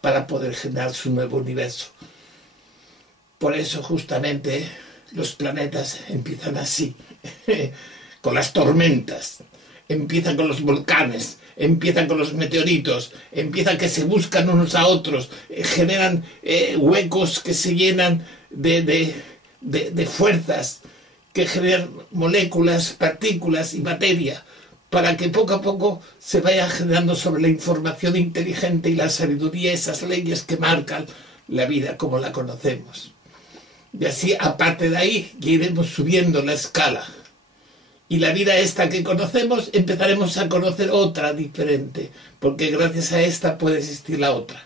para poder generar su nuevo universo. Por eso justamente los planetas empiezan así, con las tormentas, empiezan con los volcanes, empiezan con los meteoritos, empiezan que se buscan unos a otros, generan huecos que se llenan de fuerzas, que generan moléculas, partículas y materia, para que poco a poco se vaya generando sobre la información inteligente y la sabiduría esas leyes que marcan la vida como la conocemos. Y así, aparte de ahí, ya iremos subiendo la escala. Y la vida esta que conocemos, empezaremos a conocer otra diferente, porque gracias a esta puede existir la otra.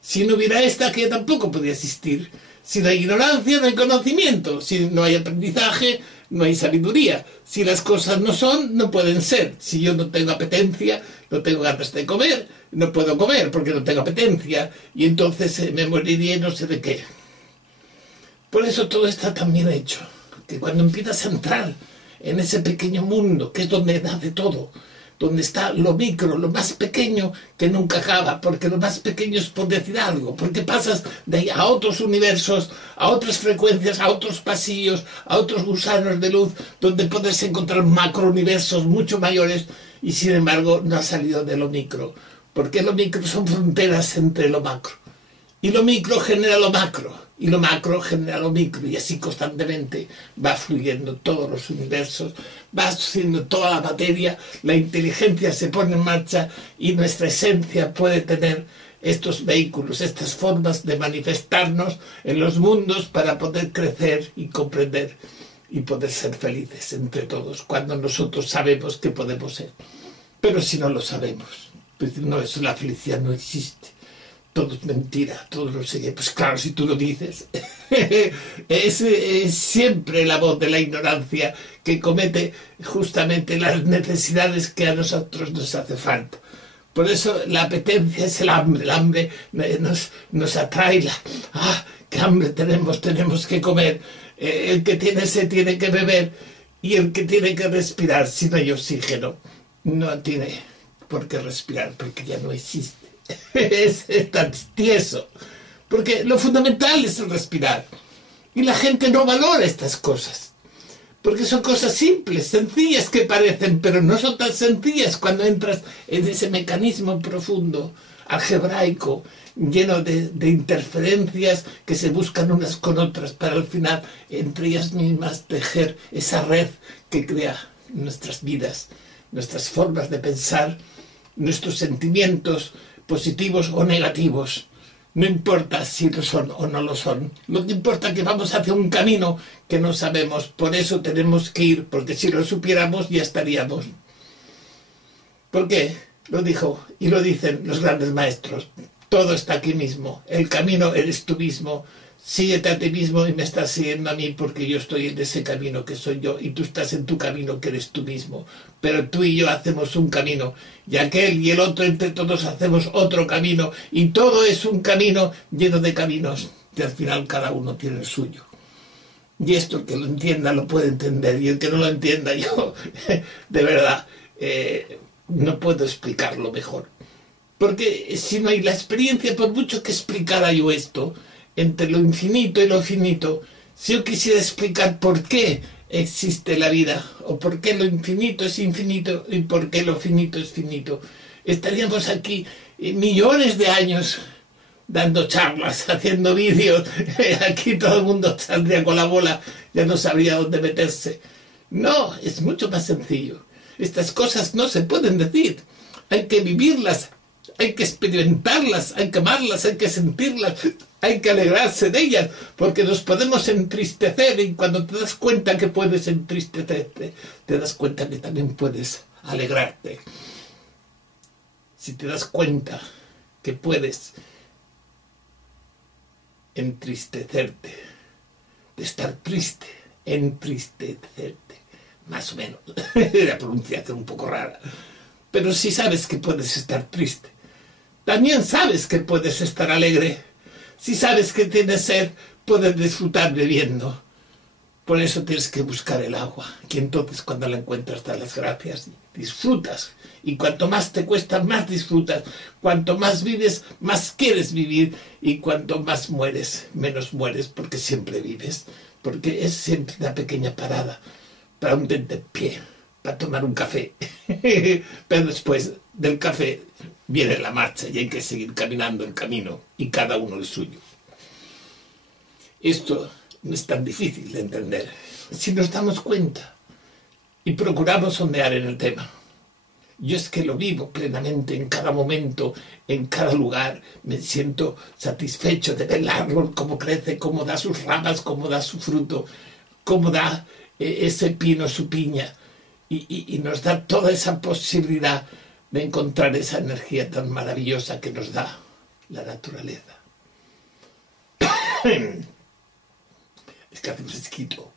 Si no hubiera esta, que tampoco podría existir. Si no hay ignorancia, no hay conocimiento. Si no hay aprendizaje, no hay sabiduría. Si las cosas no son, no pueden ser. Si yo no tengo apetencia, no tengo ganas de comer, no puedo comer porque no tengo apetencia. Y entonces me moriría y no sé de qué. Por eso todo está tan bien hecho, que cuando empiezas a entrar en ese pequeño mundo, que es donde nace todo, donde está lo micro, lo más pequeño, que nunca acaba, porque lo más pequeño es por decir algo, porque pasas de ahí a otros universos, a otras frecuencias, a otros pasillos, a otros gusanos de luz, donde puedes encontrar macrouniversos mucho mayores, y sin embargo no has salido de lo micro, porque lo micro son fronteras entre lo macro, y lo micro genera lo macro, y lo macro genera lo micro, y así constantemente va fluyendo todos los universos, va haciendo toda la materia, la inteligencia se pone en marcha y nuestra esencia puede tener estos vehículos, estas formas de manifestarnos en los mundos para poder crecer y comprender y poder ser felices entre todos, cuando nosotros sabemos que podemos ser. Pero si no lo sabemos, pues no, eso, la felicidad no existe. Todo es mentira, todo lo sé. Pues claro, si tú lo dices, es siempre la voz de la ignorancia que comete justamente las necesidades que a nosotros nos hace falta. Por eso la apetencia es el hambre nos atrae, qué hambre tenemos que comer, el que tiene sed tiene que beber y el que tiene que respirar, si no hay oxígeno, no tiene por qué respirar porque ya no existe. Es tan tieso, porque lo fundamental es el respirar y la gente no valora estas cosas porque son cosas simples, sencillas que parecen, pero no son tan sencillas cuando entras en ese mecanismo profundo, algebraico, lleno de interferencias que se buscan unas con otras para al final entre ellas mismas tejer esa red que crea nuestras vidas, nuestras formas de pensar, nuestros sentimientos positivos o negativos, no importa si lo son o no lo son, lo que importa es que vamos hacia un camino que no sabemos, por eso tenemos que ir, porque si lo supiéramos ya estaríamos. ¿Por qué? Lo dijo y lo dicen los grandes maestros, todo está aquí mismo, el camino eres tú mismo, síguete a ti mismo y me estás siguiendo a mí porque yo estoy en ese camino que soy yo y tú estás en tu camino que eres tú mismo. Pero tú y yo hacemos un camino y aquel y el otro entre todos hacemos otro camino y todo es un camino lleno de caminos y al final cada uno tiene el suyo. Y esto el que lo entienda lo puede entender y el que no lo entienda yo de verdad no puedo explicarlo mejor. Porque si no hay la experiencia, por mucho que explicara yo esto, entre lo infinito y lo finito, si yo quisiera explicar por qué existe la vida, o por qué lo infinito es infinito y por qué lo finito es finito, estaríamos aquí millones de años dando charlas, haciendo vídeos, aquí todo el mundo saldría con la bola, ya no sabría dónde meterse. No, es mucho más sencillo. Estas cosas no se pueden decir, hay que vivirlas, hay que experimentarlas, hay que amarlas, hay que sentirlas, hay que alegrarse de ellas, porque nos podemos entristecer y cuando te das cuenta que puedes entristecerte, te das cuenta que también puedes alegrarte. Si te das cuenta que puedes entristecerte, de estar triste, entristecerte, más o menos, la pronunciación un poco rara, pero si sabes que puedes estar triste, también sabes que puedes estar alegre. Si sabes que tienes sed, puedes disfrutar bebiendo. Por eso tienes que buscar el agua. Y entonces cuando la encuentras, das las gracias, disfrutas. Y cuanto más te cuesta, más disfrutas. Cuanto más vives, más quieres vivir. Y cuanto más mueres, menos mueres, porque siempre vives. Porque es siempre una pequeña parada para un tentempié, para tomar un café. Pero después del café viene la marcha y hay que seguir caminando el camino, y cada uno el suyo. Esto no es tan difícil de entender si nos damos cuenta y procuramos sondear en el tema. Yo es que lo vivo plenamente en cada momento, en cada lugar. Me siento satisfecho de ver el árbol, cómo crece, cómo da sus ramas, cómo da su fruto, cómo da ese pino su piña. Y nos da toda esa posibilidad de encontrar esa energía tan maravillosa que nos da la naturaleza. Es que hace fresquito.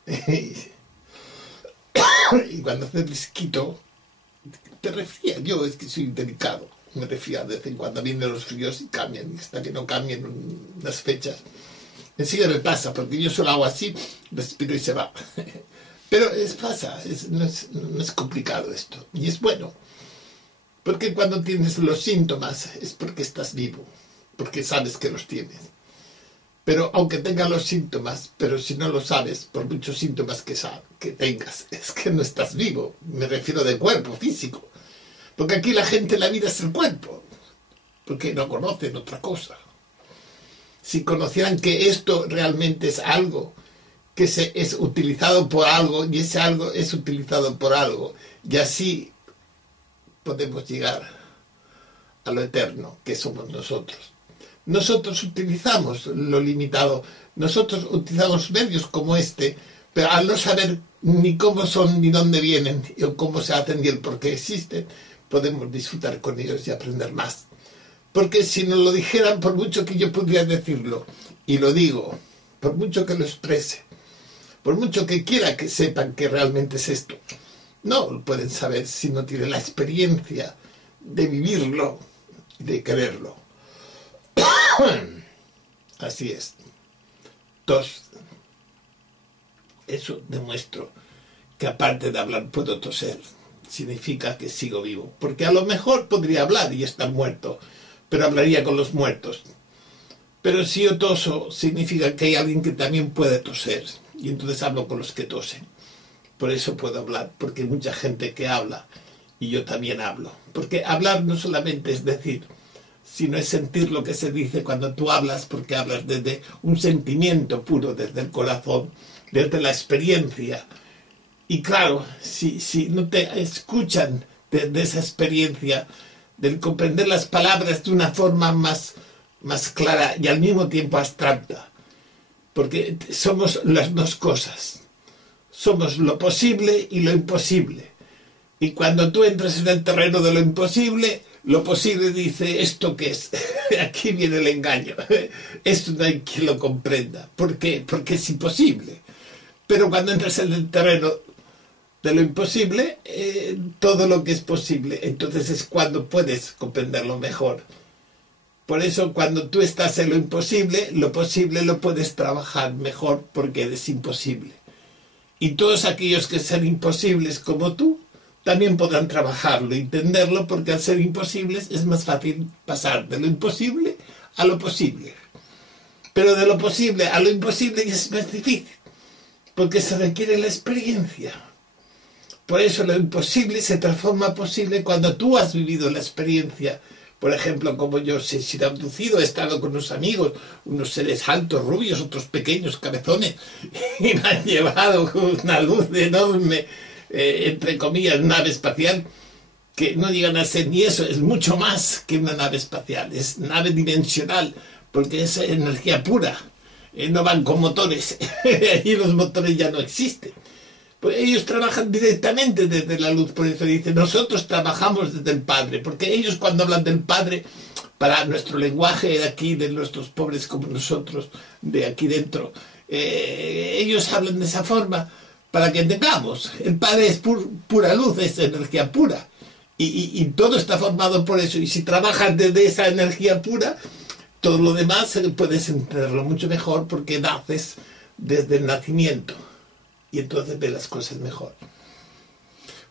Y cuando hace fresquito, te resfría. Yo es que soy delicado. Me resfría de vez en cuando. Vienen los fríos y cambian. Y hasta que no cambien las fechas, enseguida me pasa, porque yo solo hago así, respiro y se va. Pero pasa. No es complicado esto. Y es bueno. Porque cuando tienes los síntomas es porque estás vivo. Porque sabes que los tienes. Pero aunque tengas los síntomas, pero si no lo sabes, por muchos síntomas que tengas, es que no estás vivo. Me refiero de cuerpo físico. Porque aquí la gente, la vida es el cuerpo. Porque no conocen otra cosa. Si conocieran que esto realmente es algo que es utilizado por algo, y ese algo es utilizado por algo, y así podemos llegar a lo eterno que somos nosotros. Nosotros utilizamos lo limitado, nosotros utilizamos medios como este, pero al no saber ni cómo son, ni dónde vienen, o cómo se hacen, ni el por qué existen, podemos disfrutar con ellos y aprender más. Porque si nos lo dijeran, por mucho que yo pudiera decirlo, y lo digo, por mucho que lo exprese, por mucho que quiera que sepan que realmente es esto, no lo pueden saber si no tienen la experiencia de vivirlo y de quererlo. Así es. Tos. Eso demuestro que aparte de hablar puedo toser. Significa que sigo vivo. Porque a lo mejor podría hablar y estar muerto, pero hablaría con los muertos. Pero si yo toso, significa que hay alguien que también puede toser. Y entonces hablo con los que tosen. Por eso puedo hablar, porque hay mucha gente que habla y yo también hablo. Porque hablar no solamente es decir, sino es sentir lo que se dice cuando tú hablas, porque hablas desde un sentimiento puro, desde el corazón, desde la experiencia. Y claro, si no te escuchan desde esa experiencia, del comprender las palabras de una forma más clara y al mismo tiempo abstracta, porque somos las dos cosas. Somos lo posible y lo imposible. Y cuando tú entras en el terreno de lo imposible, lo posible dice, ¿esto qué es? Aquí viene el engaño. Esto no hay quien lo comprenda. ¿Por qué? Porque es imposible. Pero cuando entras en el terreno de lo imposible, todo lo que es posible, entonces es cuando puedes comprenderlo mejor. Por eso cuando tú estás en lo posible lo puedes trabajar mejor porque es imposible. Y todos aquellos que sean imposibles como tú, también podrán trabajarlo, entenderlo, porque al ser imposibles es más fácil pasar de lo imposible a lo posible. Pero de lo posible a lo imposible es más difícil, porque se requiere la experiencia. Por eso lo imposible se transforma posible cuando tú has vivido la experiencia. Por ejemplo, como yo he sido abducido, he estado con unos amigos, unos seres altos, rubios, otros pequeños, cabezones, y me han llevado con una luz enorme, entre comillas, nave espacial, que no llegan a ser ni eso, es mucho más que una nave espacial, es nave dimensional, porque es energía pura, no van con motores, allí los motores ya no existen. Pues ellos trabajan directamente desde la luz, por eso dicen, nosotros trabajamos desde el Padre, porque ellos cuando hablan del Padre, para nuestro lenguaje de aquí, de nuestros pobres como nosotros, de aquí dentro, ellos hablan de esa forma para que entendamos. El Padre es pura luz, es energía pura, y todo está formado por eso, y si trabajas desde esa energía pura, todo lo demás puedes entenderlo mucho mejor porque naces desde el nacimiento. y entonces ves las cosas mejor.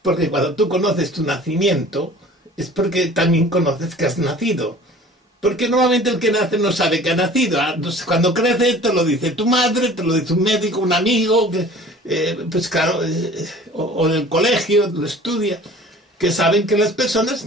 Porque cuando tú conoces tu nacimiento, es porque también conoces que has nacido. Porque normalmente el que nace no sabe que ha nacido. Entonces, cuando crece te lo dice tu madre, te lo dice un médico, un amigo, pues claro, o del colegio, lo estudia, que saben que las personas